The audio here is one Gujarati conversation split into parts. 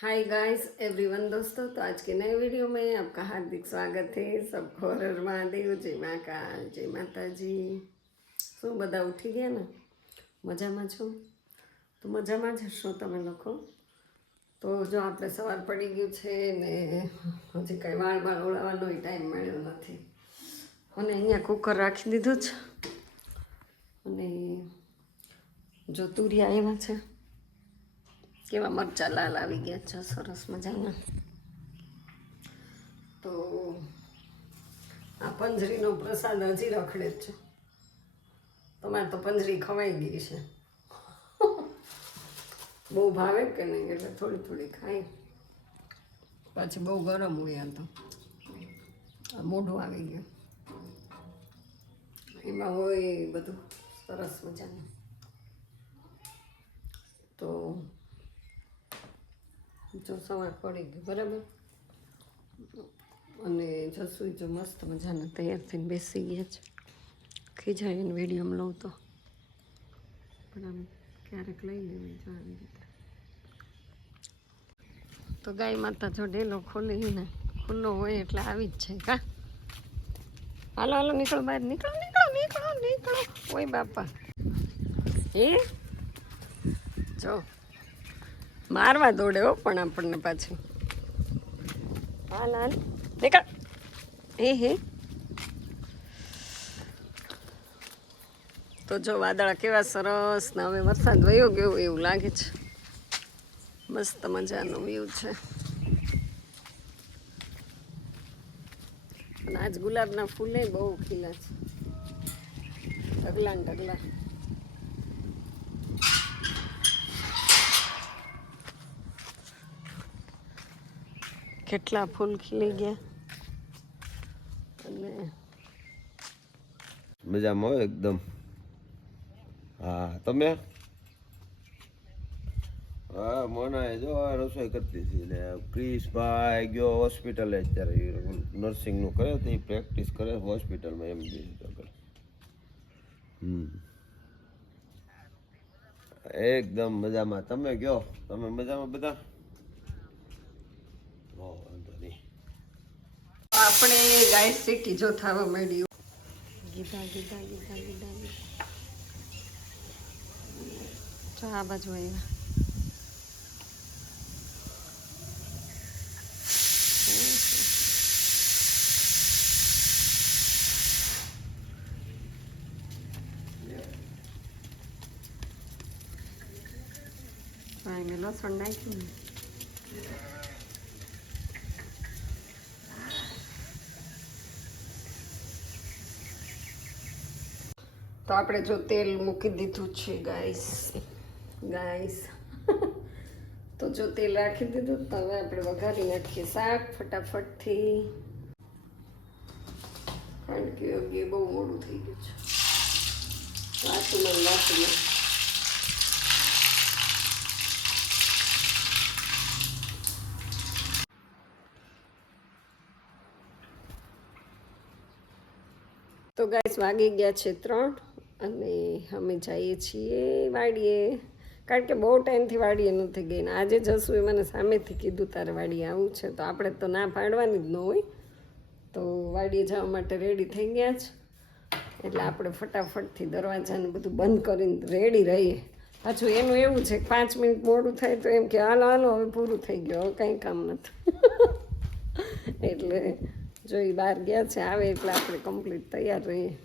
हाय गाइस एवरीवन दोस्तों तो आज के नए वीडियो में आपका हार्दिक स्वागत है सबको हर हर महादेव जय महाकाल જય માતાજી શું બધા ઉઠી ગયા ને મજામાં છો તો મજામાં જ હશો તમે લોકો તો જો આપણે સવાર પડી ગયું છે ને હજી કાંઈ વાળ વાળ ઓળાવવાનો ટાઈમ મળ્યો નથી અને અહીંયા કુકર રાખી દીધું છે અને જો તુરિયા આવ્યા છે કેવા મરચાં લાલ આવી ગયા છે, સરસ મજાના. તો આ પંજરીનો પ્રસાદ હજી રખડે છે. તમારે તો પંજરી ખવાઈ ગઈ છે. બહુ ભાવે કે નહીં? એટલે થોડી થોડી ખાઈ. પછી બહુ ગરમ હોય આ તો. મોઢું આવી ગયું. એમાં હોય બધું. સરસ મજાનું. તો જો સવાર પડી ગયું બરાબર? અને જસુઈ જો મસ્ત મજાના તૈયાર થઈને બેસી ગયા છે. ખીજાય એને વિડીયોમાં લઉં તો. પણ આમ ક્યારેક લઈ લેવી જો આવી રીતે. તો ગાય માતા જો ડેલો ખોલીને ખુલ્લો હોય એટલે આવી જ છે કા? હાલો હાલો, નીકળો બહાર, નીકળો નીકળો નીકળો નીકળો. ઓય બાપા. હે? જો મારવા દોડે હો પણ આપણને પાછી. હા લાલ નીકળ. હે હે. તો જો વાદળા કેવા સરસ ને હવે વરસાદ વયો ગયો એવું લાગે છે. મસ્ત મજાનો વ્યૂ છે. અને આજ ગુલાબના ફૂલે બહુ ખીલા છે. ઢગલા ને ઢગલા કેટલા ફૂલ ખીલી ગયા. અને મજામાં હોય એકદમ. હા, તમે? હા, મોના જો રસોઈ કરતી હતી ને ક્રિશભાઈ ગયો હોસ્પિટલે અત્યારે. નર્સિંગનું કરે તો એ પ્રેક્ટિસ કરે હોસ્પિટલમાં એમ બી આગળ હમ. એકદમ મજામાં. તમે ગયો? તમે મજામાં બધા? આપણે ગાય સિટી જો થવા માંડ્યું. ગીધા ગીધા ગીધા ગીધા જો આ બાજુ આવ્યા હા મેં લસણ નાખ્યું તો આપણે જો તેલ મૂકી દીધું છે ગાઈસ ગાઈસ તો જો તેલ રાખી દીધું, તો હવે આપણે વઘારી નાખીએ શાક ફટાફટથી. કારણ કે અગે બહુ મોડું થઈ ગયું છે. વાસુમાં વાસુમાં તો ગાઈસ વાગી ગયા છે ત્રણ. અને અમે જઈએ છીએ વાડીએ. કારણ કે બહુ ટાઈમથી વાડીએ નથી ગઈ ને આજે જશું એ મને સામેથી કીધું, તારે વાડીએ આવું છે. તો આપણે તો ના પાડવાની જ ન હોય. તો વાડીએ જવા માટે રેડી થઈ ગયા છે એટલે આપણે ફટાફટથી દરવાજાને બધું બંધ કરીને રેડી રહીએ. પાછું એનું એવું છે કે પાંચ મિનિટ મોડું થાય તો એમ કે, હાલો હાલો, હવે પૂરું થઈ ગયું, હવે કંઈ કામ નથી. એટલે જો એ બહાર ગયા છે, આવે એટલે આપણે કમ્પ્લીટ તૈયાર રહીએ.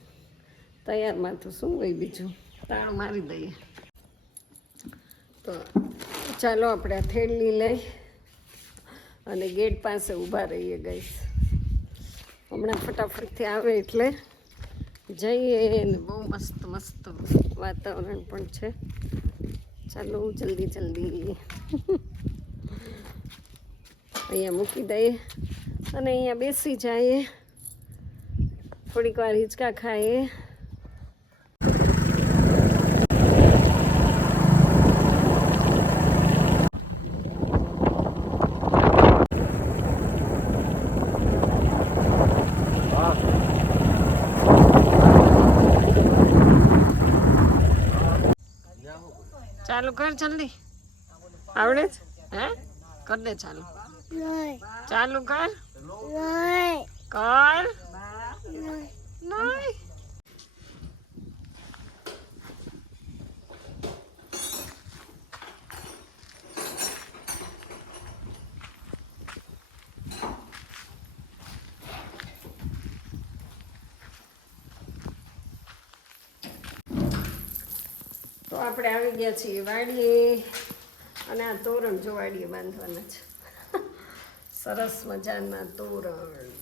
તૈયારમાં તો શું હોય બીજું? તાણ મારી દઈએ. તો ચાલો આપણે આ થેલી લઈ અને ગેટ પાસે ઊભા રહીએ ગઈશ હમણાં ફટાફટથી આવે એટલે જઈએ ને બહુ મસ્ત મસ્ત વાતાવરણ પણ છે. ચાલો જલ્દી જલ્દી અહીંયા મૂકી દઈએ અને અહીંયા બેસી જઈએ. થોડીક વાર હિંચકા ખાઈએ. ચાલુ કર જલ્દી. આવડે છે? હે? કર દે ચાલુ. ચાલુ કર. કર. નહીં તો આપણે આવી ગયા છીએ વાડીએ અને આ તોરણ જો વાડીએ બાંધવાના છે. સરસ મજાના તોરણ.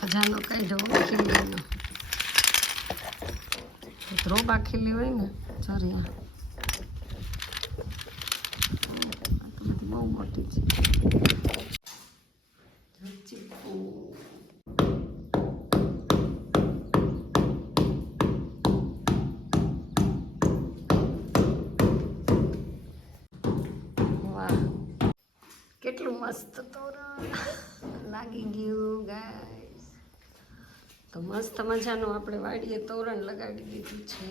ખજાનો કાઢ્યો ખીલીનો ધ્રોબા ખીલી હોય ને જરિયા બહુ મોટી છે. કેટલું મસ્ત તોરણ લાગી ગયું ગાય તો મસ્ત મજાનું આપણે વાડીએ તોરણ લગાડી દીધું છે.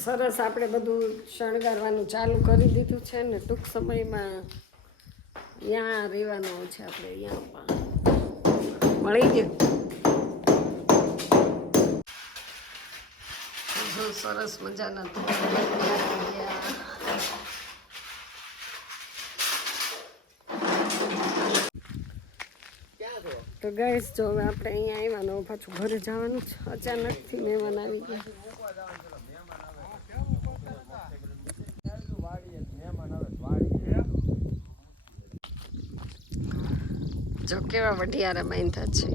સરસ આપણે બધું શણગારવાનું ચાલુ કરી દીધું છે ને ટૂંક સમયમાં ત્યાં રહેવાનું છે આપણે અહીંયા પણ. મળી ગયું. સરસ મજાના. તો ગઈશ જો આપણે અહીંયા આવ્યા ને પાછું ઘરે જવાનું છે. અચાનકથી મહેમાન આવી ગયા. જો કેવા વઢિયારા બાંધા છે.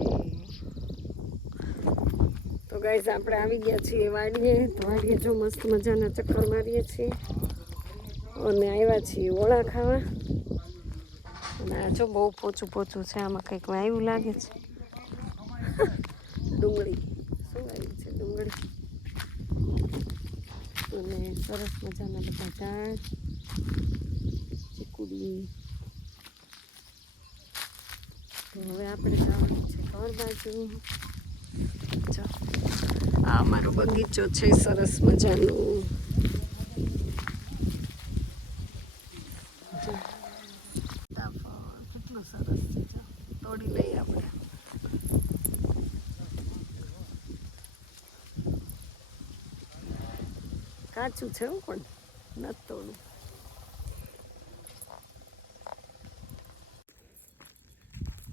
તો ગાઈઝ આપણે આવી ગયા છીએ વાડીએ. તો વાડીએ જો મસ્ત મજાના ચક્કર મારીએ છીએ. અને આવ્યા છીએ ઓળા ખાવા. અને આ જો બહુ પોચું પોચું છે આમાં કંઈક વાયું લાગે છે. ડુંગળી. શું વાયુ છે ડુંગળી? અને સરસ મજાના બધા ઝાડ. ચીકુડી. હવે આપણે જવાનું છે ઘર બાજુ. આ અમારો બગીચો છે, સરસ મજાનું. કેટલું સરસ છે તોડી લઈએ આપણે. કાચું છે હું પણ, નથી તોડું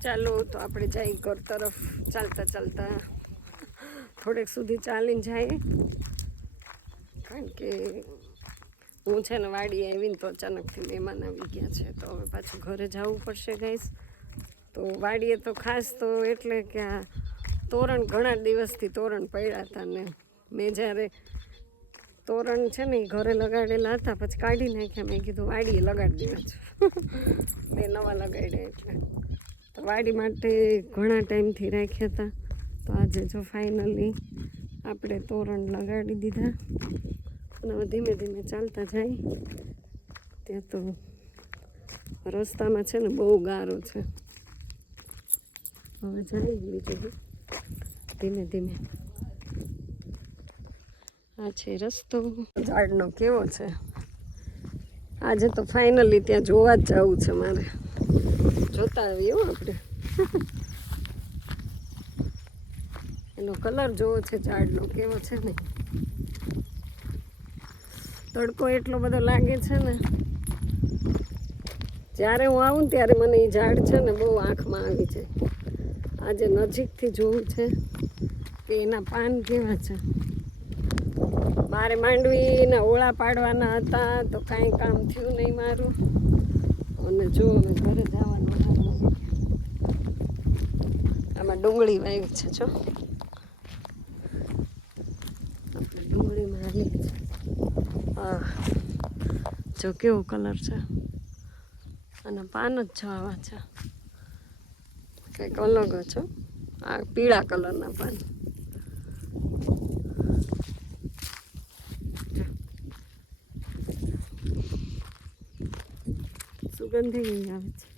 ચાલો તો આપણે જઈ ઘર તરફ. ચાલતા ચાલતા થોડેક સુધી ચાલીને જઈએ. કારણ કે હું છે ને વાડી આવીને તો અચાનકથી મહેમાન આવી ગયા છે. તો હવે પાછું ઘરે જવું પડશે ગઈશ તો વાડીએ તો ખાસ તો એટલે કે આ તોરણ ઘણા દિવસથી તોરણ પડ્યા હતા ને મેં જ્યારે તોરણ છે ને એ ઘરે લગાડેલા હતા, પછી કાઢી નાખ્યા. મેં કીધું વાડીએ લગાડી દેવા છે. બે નવા લગાડ્યા એટલે. તો વાડી માટે ઘણા ટાઈમથી રાખ્યા હતા. તો આજે જો ફાઇનલી આપણે તોરણ લગાડી દીધા અને હવે ધીમે ધીમે ચાલતા જાય. ત્યાં તો રસ્તામાં છે ને બહુ ગારો છે. હવે જાય બીજું ધીમે ધીમે. આ છે રસ્તો. ઝાડનો કેવો છે? આજે તો ફાઇનલી ત્યાં જોવા જ જવું છે મારે. જોતા હો આપણે. એનો કલર જોવો છે ઝાડનો કેવો છે ને? તડકો એટલો બધો લાગે છે ને. જ્યારે હું આવું ત્યારે મને એ ઝાડ છે ને બહુ આંખમાં આવી છે આજે નજીકથી જોવું છે કે એના પાન કેવા છે. મારે માંડવીના ઓળા પાડવાના હતા તો કાંઈ કામ થયું નહીં મારું. અને જો હવે ઘરે જવાનું આમાં ડુંગળી વાવી છે, જો. ડુંગળીમાં જો કેવો કલર છે. અને પાન જ આવા છે. કંઈક અલગ છો આ પીળા કલરના પાન. સુગંધ આવે છે.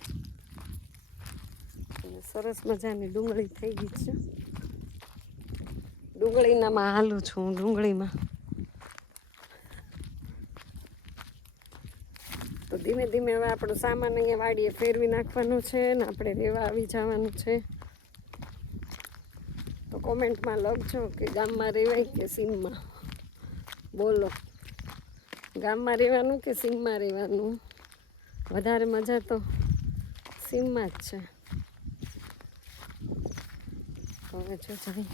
સરસ મજાની ડુંગળી થઈ ગઈ છે. ડુંગળીનામાં હાલું છું હું, ડુંગળીમાં. તો ધીમે ધીમે હવે આપણો સામાન અહીંયા વાડીએ ફેરવી નાખવાનો છે ને આપણે રહેવા આવી જવાનું છે. તો કોમેન્ટમાં લખજો કે ગામમાં રહેવાય કે સીમમાં. બોલો. ગામમાં રહેવાનું કે સીમમાં રહેવાનું વધારે મજા તો સીમમાં જ છે. હવે જો જઈ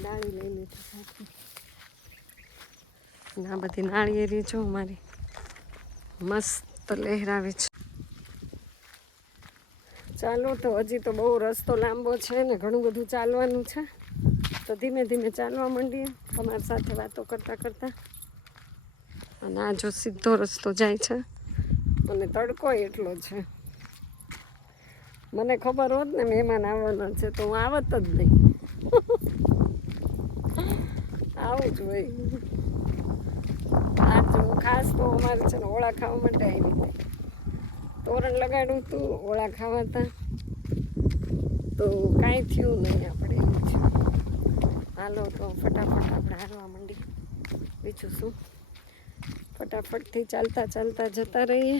ડાળી લઈ લીધી સાથે આ બધી નાળિયેરી જો મારી મસ્ત લહેરાવે છે. ચાલો તો હજી તો બહુ રસ્તો લાંબો છે ને ઘણું બધું ચાલવાનું છે. તો ધીમે ધીમે ચાલવા માંડીએ તમારી સાથે વાતો કરતાં કરતાં. અને આ જો સીધો રસ્તો જાય છે. અને તડકો એટલો છે. મને ખબર હોત ને મહેમાન આવવાના છે તો હું આવત જ નહીં. આવું જ હોય. આ જો ખાસ તો અમારે છે ને ઓળા ખાવા માટે આવી હતી. તોરણ લગાડ્યું હતું, ઓળા ખાવા હતા તો કાંઈ થયું નહીં આપણે એવું છે. હાલો તો ફટાફટ આપણે હારવા માંડી બીજું શું? ફટાફટથી ચાલતા ચાલતા જતા રહીએ.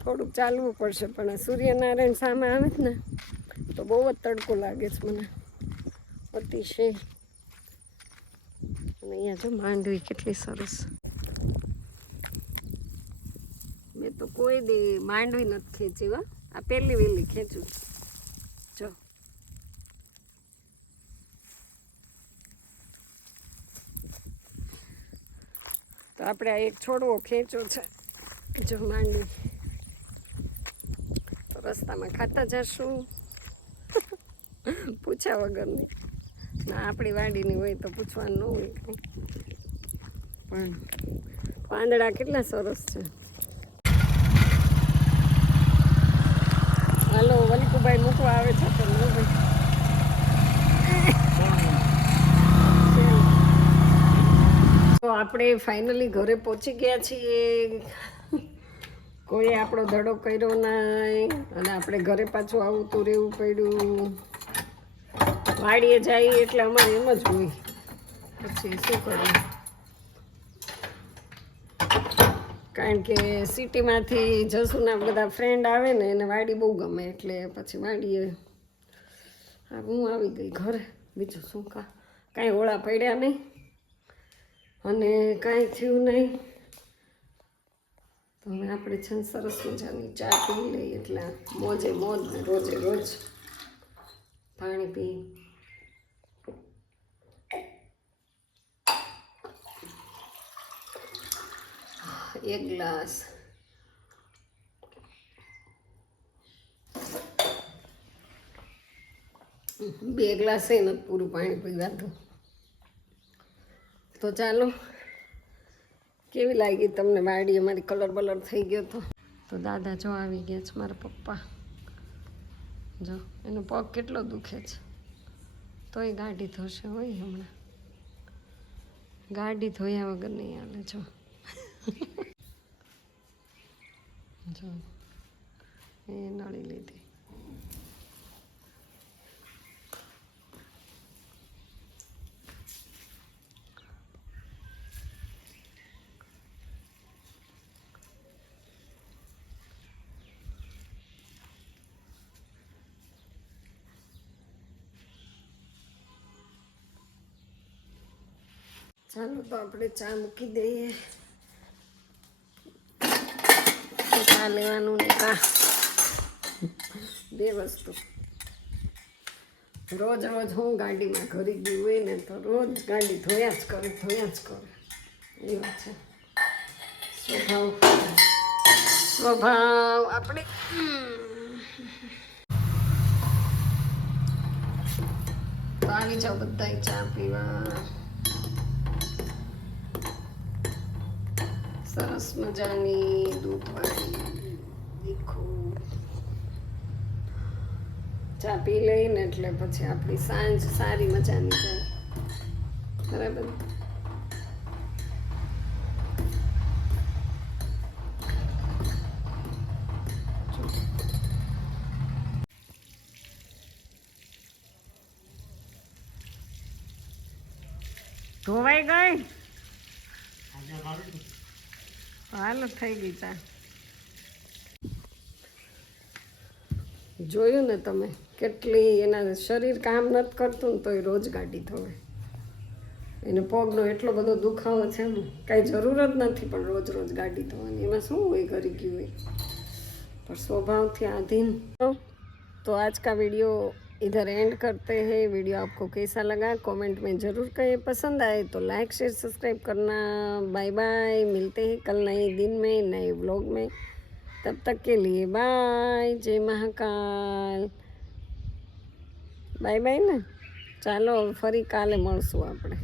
થોડુંક ચાલવું પડશે, પણ સૂર્યનારાયણ સામે આવે ને, તો બહુ જ તડકો લાગે છે મને. અતિશય. અને અહીંયા જો માંડવી કેટલી સરસ. મેં તો કોઈ દી માંડવી નથી ખેંચી આ પહેલી વહેલી ખેંચું છું. જો તો આપણે આ એક છોડવો ખેંચો છે. જો માંડવી તો રસ્તામાં ખાતા જશું. પૂછ્યા વગરની. ના આપણી વાડીની હોય તો પૂછવાનું ન હોય પણ પાંદડા કેટલા સરસ છે. હાલો વલિકુભાઈ મૂકવા આવે છે તો ભાઈ તો આપણે ફાઇનલી ઘરે પહોંચી ગયા છીએ. કોઈ આપણો ધડો કર્યો નહીં અને આપણે ઘરે પાછું આવતું રહેવું પડ્યું. વાડીએ જઈએ એટલે અમારે એમ જ હોય. પછી શું કરું કારણ કે સિટીમાંથી જસુના બધા ફ્રેન્ડ આવે ને, એને વાડી બહુ ગમે એટલે પછી વાડીએ હા હું આવી ગઈ ઘરે. બીજું શું કા? કાંઈ ઓળા પડ્યા નહીં. અને કાંઈ થયું નહીં. તો હવે આપણે છે સરસ મજાની ચા પી લઈએ એટલે મોજે મોજ ને રોજે રોજ પાણી પી. એક ગ્લાસ. બે ગ્લાસ એ નથી પૂરું પાણી પીવાતું તો ચાલો, કેવી લાગી તમને વાડી અમારી કલર બલર થઈ ગયો તો? તો દાદા જો આવી ગયા છે મારા પપ્પા. જો, એનો પગ કેટલો દુખે છે. તોય ગાડી ધોશે હોય હમણાં. ગાડી ધોયા વગર નહીં હાલે, જો. જો. એ નળી લીધી. ચાલો તો આપણે ચા મૂકી દઈએ. ચા લેવાનું ને ચા. બે વસ્તુ. રોજ રોજ હું ગાડીમાં ઘરી ગયું હોય ને તો રોજ ગાડી ધોયા જ કરે, ધોયા જ કરે. એવું છે. સ્વભાવ. સ્વભાવ આપણે. આવી જાઓ બધા ચા પીવા. સરસ મજાની દૂધવાળી દીખું. ચા પી લઈને એટલે પછી આપણી સાંજ સારી મજાની જાય. બરાબર? ધોવાઈ ગઈ? હાલ, થઈ ગઈ ચા. જોયું ને તમે, કેટલી એના શરીર કામ નથી કરતું ને તોય રોજ ગાડી થોડે એને પગનો એટલો બધો દુખાવો છે ને કાંઈ જરૂર જ નથી પણ રોજ રોજ ગાડી થવાની એમાં શું હોય કરી ગયું હોય? પણ સ્વભાવથી આધીન. તો આજકા વીડિયો इधर एंड करते हैं वीडियो आपको कैसा लगा कमेंट में ज़रूर कहें पसंद आए तो लाइक शेयर सब्सक्राइब करना बाय बाय मिलते हैं कल नए दिन में नए व्लॉग में तब तक के लिए बाय जय महाकाल બાય બાય ને ચાલો હવે ફરી કાલે મળશું આપણે